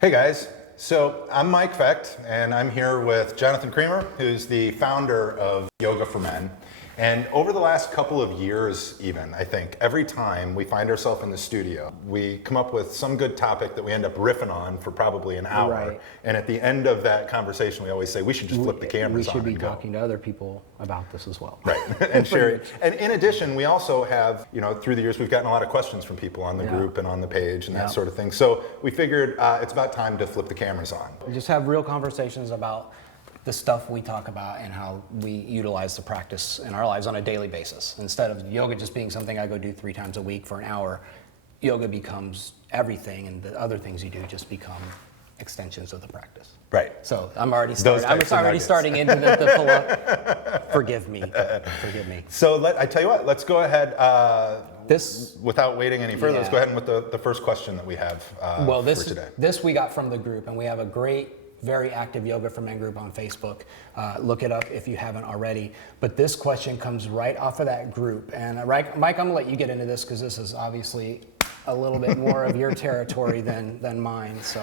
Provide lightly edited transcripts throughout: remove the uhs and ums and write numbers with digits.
Hey guys, so I'm Mike Fecht and I'm here with Jonathan Creamer, who's the founder of Yoga for Men. And over the last couple of years even, I think, every time we find ourselves in the studio, we come up with some good topic that we end up riffing on for probably an hour. Right. And at the end of that conversation, we always say, we should just flip the cameras We should on be and go. talking to other people about this as well. Right, and share it. And in addition, we also have, through the years, we've gotten a lot of questions from people on the group and on the page and that sort of thing. So we figured it's about time to flip the cameras on. We just have real conversations about the stuff we talk about and how we utilize the practice in our lives on a daily basis. Instead of yoga just being something I go do 3 times a week for an hour, yoga becomes everything, and the other things you do just become extensions of the practice. Right. So I'm already starting into the forgive me. So I tell you what, let's go ahead, This without waiting any further, let's go ahead with the first question that we have for today. This we got from the group, and we have a great, very active Yoga for Men group on Facebook. Look it up if you haven't already. But this question comes right off of that group. And Mike, I'm gonna let you get into this because this is obviously a little bit more of your territory than mine. So.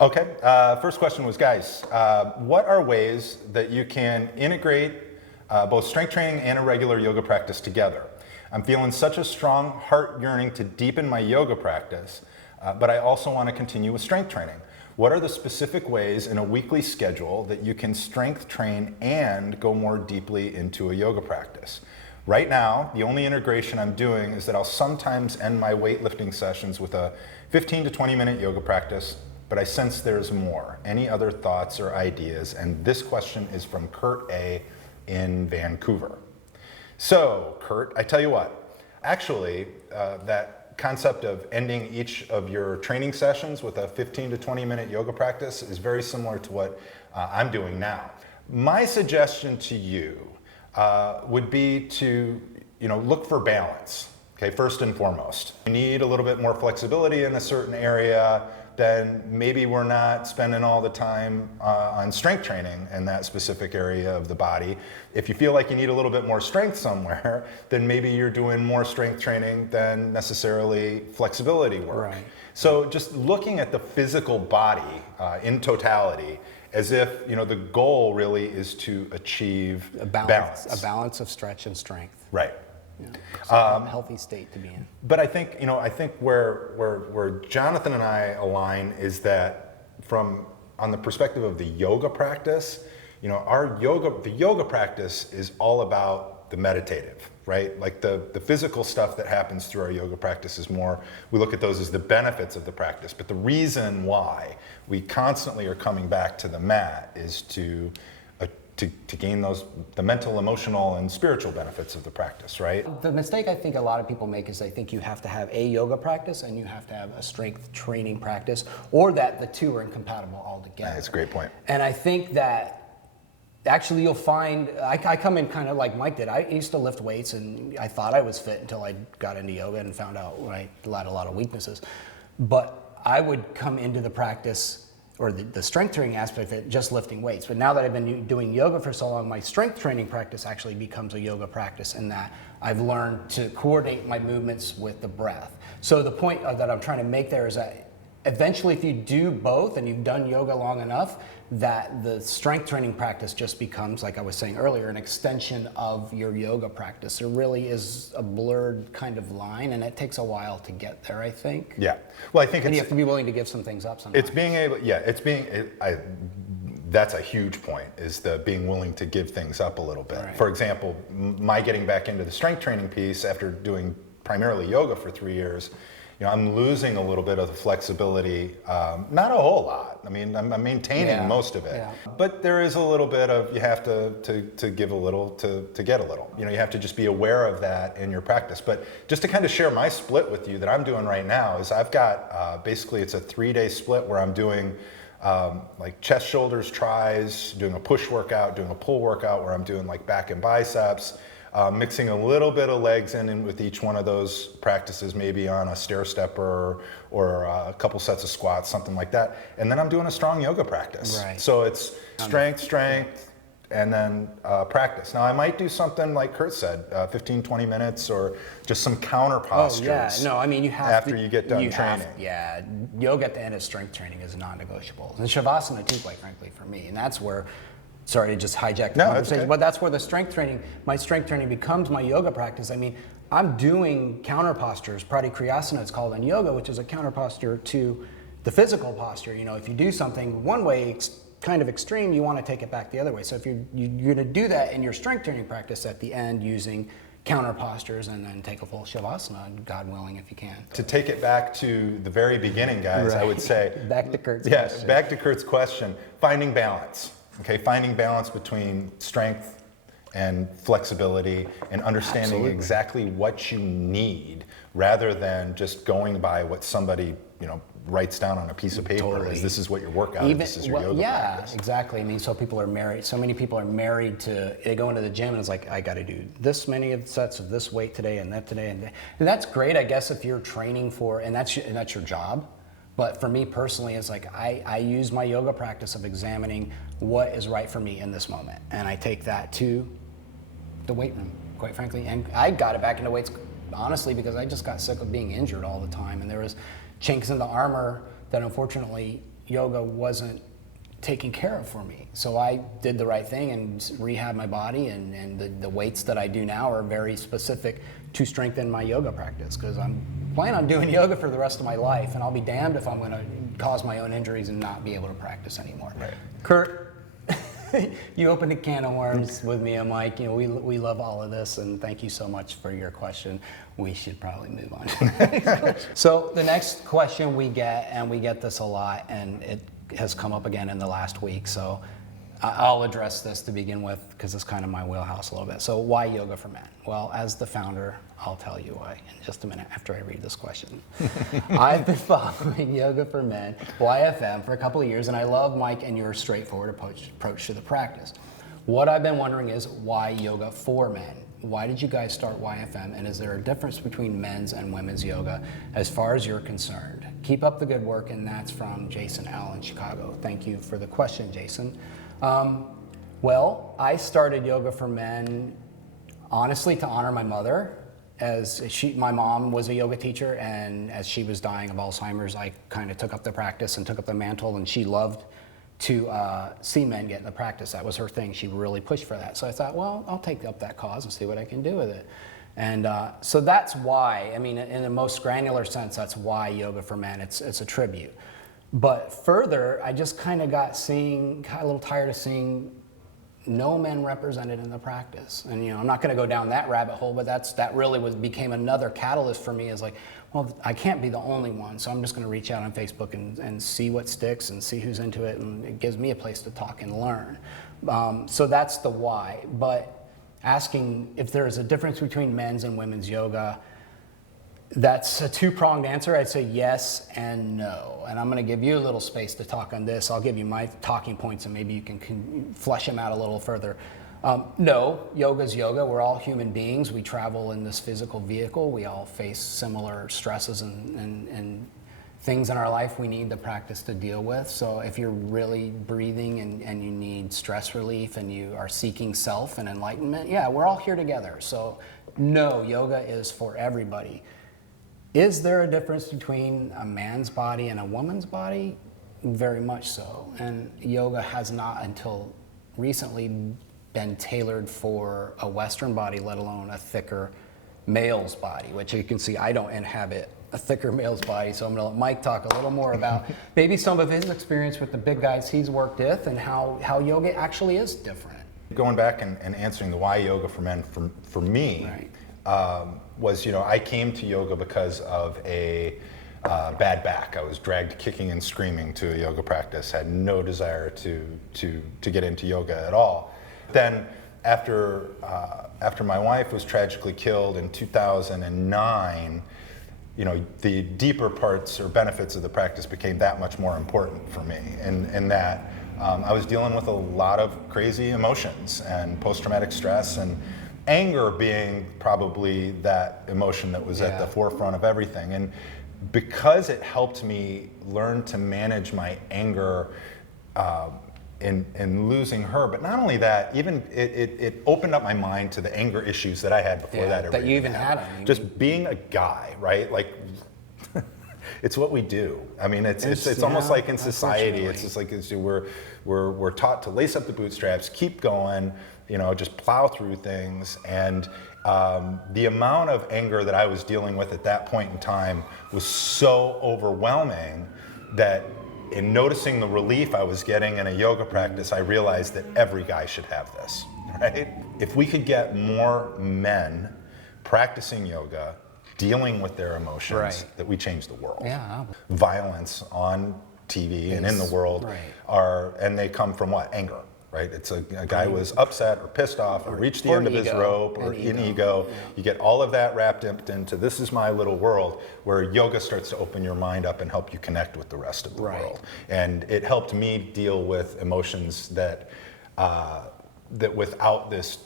Okay, first question was, guys, what are ways that you can integrate both strength training and a regular yoga practice together? I'm feeling such a strong heart yearning to deepen my yoga practice, but I also want to continue with strength training. What are the specific ways in a weekly schedule that you can strength train and go more deeply into a yoga practice? Right now, the only integration I'm doing is that I'll sometimes end my weightlifting sessions with a 15 to 20 minute yoga practice, but I sense there's more. Any other thoughts or ideas? And this question is from Kurt A. in Vancouver. So, Kurt, I tell you what, actually, that concept of ending each of your training sessions with a 15 to 20 minute yoga practice is very similar to what I'm doing now. My suggestion to you would be to look for balance, okay, first and foremost. You need a little bit more flexibility in a certain area, then maybe we're not spending all the time on strength training in that specific area of the body. If you feel like you need a little bit more strength somewhere, then maybe you're doing more strength training than necessarily flexibility work. Right. So just looking at the physical body in totality, as if the goal really is to achieve A balance of stretch and strength. Right. Yeah. So a healthy state to be in. But I think where Jonathan and I align is that on the perspective of the yoga practice, the yoga practice is all about the meditative, right? Like the physical stuff that happens through our yoga practice is more, we look at those as the benefits of the practice. But the reason why we constantly are coming back to the mat is to gain the mental, emotional, and spiritual benefits of the practice, right? The mistake I think a lot of people make is they think you have to have a yoga practice and you have to have a strength training practice, or that the two are incompatible altogether. That's a great point. And I think that actually you'll find, I come in kind of like Mike did. I used to lift weights and I thought I was fit until I got into yoga and found out I had a lot of weaknesses. But I would come into the practice or the strength training aspect of it, just lifting weights. But now that I've been doing yoga for so long, my strength training practice actually becomes a yoga practice in that I've learned to coordinate my movements with the breath. So the point that I'm trying to make there is that eventually if you do both and you've done yoga long enough, that the strength training practice just becomes, like I was saying earlier, an extension of your yoga practice. There really is a blurred kind of line, and it takes a while to get there, I think. Yeah. Well, I think And you have to be willing to give some things up sometimes. It's being able, that's a huge point, is the being willing to give things up a little bit. Right. For example, my getting back into the strength training piece after doing primarily yoga for 3 years, I'm losing a little bit of the flexibility, not a whole lot. I mean, I'm maintaining most of it, but there is a little bit of, you have to give a little to get a little. You have to just be aware of that in your practice. But just to kind of share my split with you that I'm doing right now is I've got, basically it's a 3-day split where I'm doing like chest, shoulders, tris, doing a push workout, doing a pull workout where I'm doing like back and biceps, mixing a little bit of legs in with each one of those practices, maybe on a stair stepper or a couple sets of squats, something like that. And then I'm doing a strong yoga practice. Right. So it's strength, and then practice. Now I might do something like Kurt said, 15, 20 minutes, or just some counter postures. Oh yeah, no, I mean you have after to, you get done training. Yeah, yoga at the end of strength training is non-negotiable, and shavasana too, quite frankly, for me. And that's where, sorry to just hijack the conversation, okay. but that's where my strength training becomes my yoga practice. I mean, I'm doing counter postures, pratikriyasana it's called in yoga, which is a counter posture to the physical posture. You know, if you do something one way, kind of extreme, you want to take it back the other way. So if you're going to do that in your strength training practice at the end using counter postures, and then take a full shavasana, God willing, if you can. To take it back to the very beginning, guys, I would say back to Kurt's yes, question. back to Kurt's question. Finding balance. Okay, finding balance between strength and flexibility, and understanding exactly what you need, rather than just going by what somebody writes down on a piece of paper. Is this is what your workout is, this is your yoga practice. Exactly. I mean, so people are married. So many people are married to. They go into the gym and it's like, I got to do this many of the sets of this weight today and that today, and that's great, I guess, if you're training for, and that's your job. But for me personally, it's like I use my yoga practice of examining what is right for me in this moment, and I take that to the weight room, quite frankly. And I got it back into weights, honestly, because I just got sick of being injured all the time, and there was chinks in the armor that unfortunately yoga wasn't taking care of for me. So I did the right thing and rehabbed my body, and the weights that I do now are very specific to strengthen my yoga practice, because I'm planning on doing yoga for the rest of my life, and I'll be damned if I'm going to cause my own injuries and not be able to practice anymore. Right. Kurt, you opened a can of worms with me and Mike. We love all of this, and thank you so much for your question. We should probably move on to the next question. So the next question we get, and we get this a lot, and it has come up again in the last week, so I'll address this to begin with, because it's kind of my wheelhouse a little bit. So why yoga for men? Well, as the founder, I'll tell you why in just a minute after I read this question. I've been following Yoga for Men, YFM, for a couple of years, and I love Mike and your straightforward approach to the practice. What I've been wondering is, why yoga for men? Why did you guys start YFM, and is there a difference between men's and women's yoga as far as you're concerned? Keep up the good work, and that's from Jason L. in Chicago. Thank you for the question, Jason. Well, I started Yoga for Men, honestly, to honor my mother. My mom was a yoga teacher, and as she was dying of Alzheimer's, I kind of took up the practice and took up the mantle, and she loved to see men get in the practice. That was her thing. She really pushed for that. So I thought, well, I'll take up that cause and see what I can do with it. And so that's why, I mean, in the most granular sense, that's why Yoga for Men, it's a tribute. But further, I just kind of got a little tired of seeing no men represented in the practice. And I'm not going to go down that rabbit hole, but that really became another catalyst for me, is like, well, I can't be the only one, so I'm just going to reach out on Facebook and see what sticks and see who's into it, and it gives me a place to talk and learn. So that's the why. But asking if there is a difference between men's and women's yoga, that's a two-pronged answer. I'd say yes and no. And I'm going to give you a little space to talk on this. I'll give you my talking points, and maybe you can flesh them out a little further. No, yoga's yoga. We're all human beings. We travel in this physical vehicle. We all face similar stresses and things in our life we need the practice to deal with. So if you're really breathing and you need stress relief and you are seeking self and enlightenment, yeah, we're all here together. So no, yoga is for everybody. Is there a difference between a man's body and a woman's body? Very much so. And yoga has not until recently been tailored for a Western body, let alone a thicker male's body, which you can see I don't inhabit a thicker male's body. So I'm going to let Mike talk a little more about maybe some of his experience with the big guys he's worked with, and how yoga actually is different. Going back and answering the why yoga for men, for me, Right. Was, I came to yoga because of a bad back. I was dragged kicking and screaming to a yoga practice, had no desire to get into yoga at all. Then after my wife was tragically killed in 2009, the deeper parts or benefits of the practice became that much more important for me, in that I was dealing with a lot of crazy emotions and post-traumatic stress, and anger being probably that emotion that was at the forefront of everything. And because it helped me learn to manage my anger in losing her. But not only that, even it opened up my mind to the anger issues that I had before that. That you even had. I mean, just being a guy, right? Like, it's what we do. I mean, it's almost like in society, it's just like we're taught to lace up the bootstraps, keep going, you know, just plow through things. And the amount of anger that I was dealing with at that point in time was so overwhelming that in noticing the relief I was getting in a yoga practice, I realized that every guy should have this, right? If we could get more men practicing yoga, dealing with their emotions, that we change the world. Yeah. Violence on TV and in the world and they come from what? Anger, right? It's a guy was upset or pissed off or reached the end of his rope or in ego. You get all of that wrapped up into this is my little world, where yoga starts to open your mind up and help you connect with the rest of the world. And it helped me deal with emotions that that without this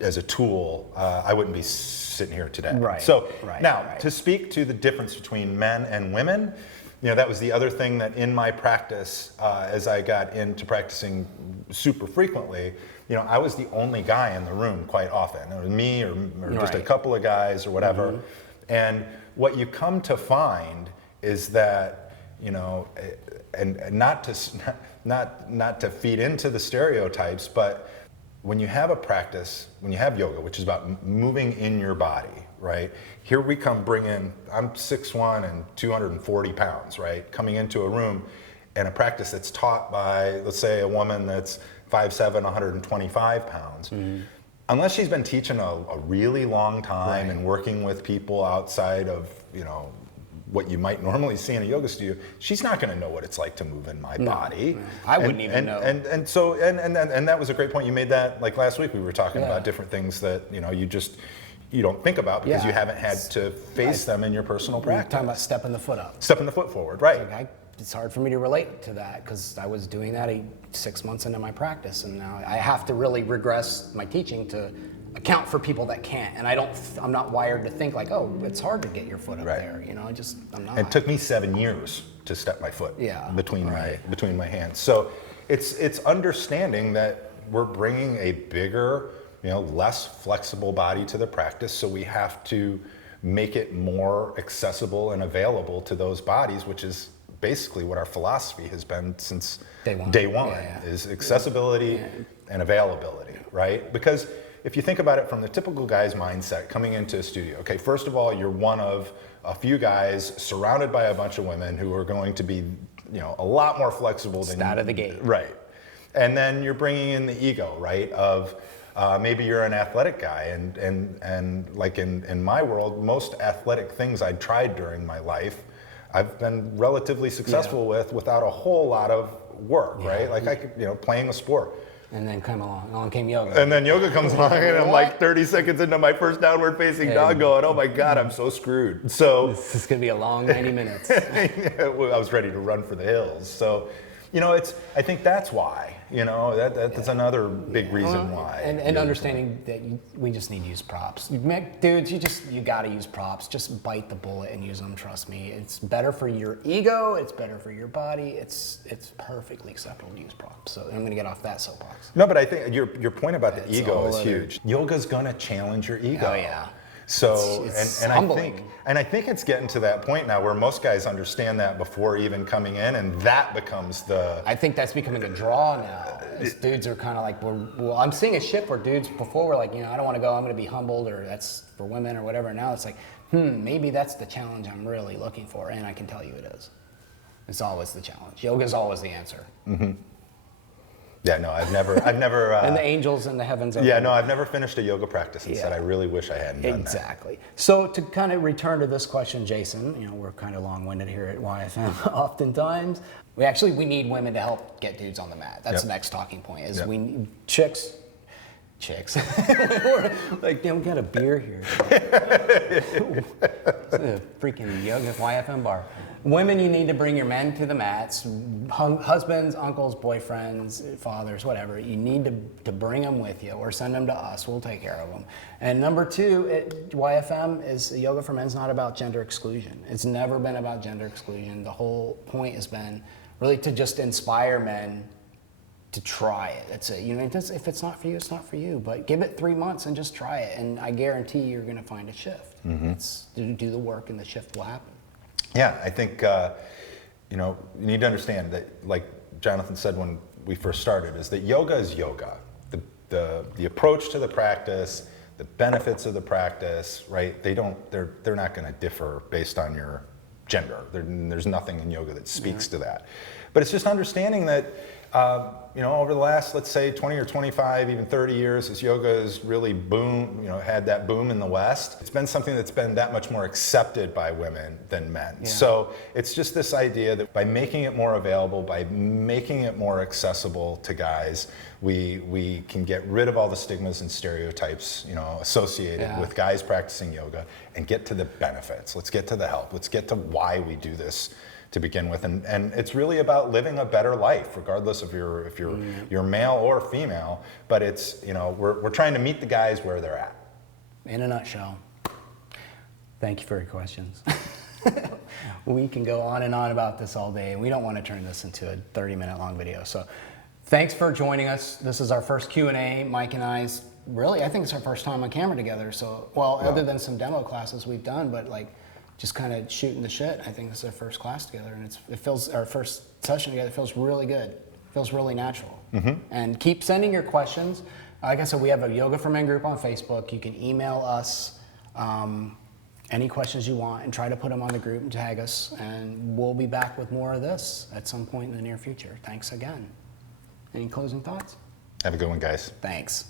as a tool, I wouldn't be sitting here today. To speak to the difference between men and women, you know, that was the other thing that in my practice, as I got into practicing super frequently, you know, I was the only guy in the room quite often. It was me or just a couple of guys or whatever. And what you come to find is that, you know, and not to feed into the stereotypes, but when you have a practice, when you have yoga, which is about moving in your body, right? Here we come I'm 6'1" and 240 pounds, right? Coming into a room and a practice that's taught by, let's say, a woman that's 5'7", 125 pounds. Unless she's been teaching a really long time and working with people outside of, you know, what you might normally see in a yoga studio, she's not going to know what it's like to move in my body. I wouldn't even know. And so that was a great point. You made that, like last week we were talking about different things that, you know, you don't think about because you haven't had to face them in your personal practice. Talking about stepping the foot up. Stepping the foot forward, right. It's hard for me to relate to that because I was doing that 6 months into my practice, and now I have to really regress my teaching to account for people that can't. And I'm not wired to think like, oh, it's hard to get your foot up there. You know, I'm not. It took me 7 years to step my foot between my hands. So it's understanding that we're bringing a bigger, you know, less flexible body to the practice. So we have to make it more accessible and available to those bodies, which is basically what our philosophy has been since day one is accessibility and availability, right? Because if you think about it from the typical guy's mindset coming into a studio, okay, first of all, you're one of a few guys surrounded by a bunch of women who are going to be, you know, a lot more flexible than out of the gate. Right. And then you're bringing in the ego, right, of maybe you're an athletic guy, and like in my world, most athletic things I'd tried during my life, I've been relatively successful with without a whole lot of work, right? Like I could, you know, playing a sport. And then along came yoga. And then yoga comes along, and I'm like 30 seconds into my first downward facing dog going, oh my God, I'm so screwed. So this is gonna be a long 90 minutes. I was ready to run for the hills. So, you know, I think that's why, you know, that's another big reason why. And understanding that we just need to use props. Dudes, you gotta use props. Just bite the bullet and use them, trust me. It's better for your ego, it's better for your body. It's perfectly acceptable to use props. So I'm gonna get off that soapbox. No, but I think your point about the ego is huge. Yoga's gonna challenge your ego. Oh yeah. So it's and humbling. I think it's getting to that point now where most guys understand that before even coming in, and that becomes the. I think that's becoming a draw now. Dudes are kind of like, well, I'm seeing a shift where dudes before were like, you know, I don't want to go, I'm going to be humbled, or that's for women or whatever. Now it's like, maybe that's the challenge I'm really looking for, and I can tell you it is. It's always the challenge. Yoga's always the answer. Mm-hmm. Yeah, no, I've never. And the angels in the heavens. Yeah, no, I've never finished a yoga practice and said I really wish I hadn't done that. Exactly. So to kind of return to this question, Jason, you know, we're kind of long-winded here at YFM. Oftentimes, we need women to help get dudes on the mat. That's the next talking point. Is we need chicks. Like, damn, we got a beer here. It's a freaking yoga YFM bar. Women, you need to bring your men to the mats. Husbands, uncles, boyfriends, fathers, whatever. You need to bring them with you or send them to us. We'll take care of them. And number two, YFM is yoga for men's not about gender exclusion. It's never been about gender exclusion. The whole point has been really to just inspire men to try it. That's it. You know, if it's not for you, it's not for you. But give it 3 months and just try it, and I guarantee you're going to find a shift. It's do the work, and the shift will happen. Yeah, I think you know, you need to understand that, like Jonathan said when we first started, is that yoga is yoga. The approach to the practice, the benefits of the practice, right? They're not going to differ based on your gender. There's nothing in yoga that speaks to that. But it's just understanding that, you know, over the last, let's say 20 or 25, even 30 years, as yoga has really had that boom in the West, it's been something that's been that much more accepted by women than men. Yeah. So it's just this idea that by making it more available, by making it more accessible to guys, we can get rid of all the stigmas and stereotypes, you know, associated with guys practicing yoga and get to the benefits. Let's get to the help. Let's get to why we do this to begin with, and it's really about living a better life, regardless of if you're male or female. But it's, you know, we're trying to meet the guys where they're at. In a nutshell. Thank you for your questions. We can go on and on about this all day, and we don't want to turn this into a 30-minute long video. So, thanks for joining us. This is our first Q&A. Mike and I's really, I think it's our first time on camera together. So, other than some demo classes we've done, but like, just kind of shooting the shit. I think this is our first class together, and it feels, our first session together feels really good. It feels really natural. And keep sending your questions. Like I said, we have a Yoga for Men group on Facebook. You can email us any questions you want and try to put them on the group and tag us, and we'll be back with more of this at some point in the near future. Thanks again. Any closing thoughts? Have a good one, guys. Thanks.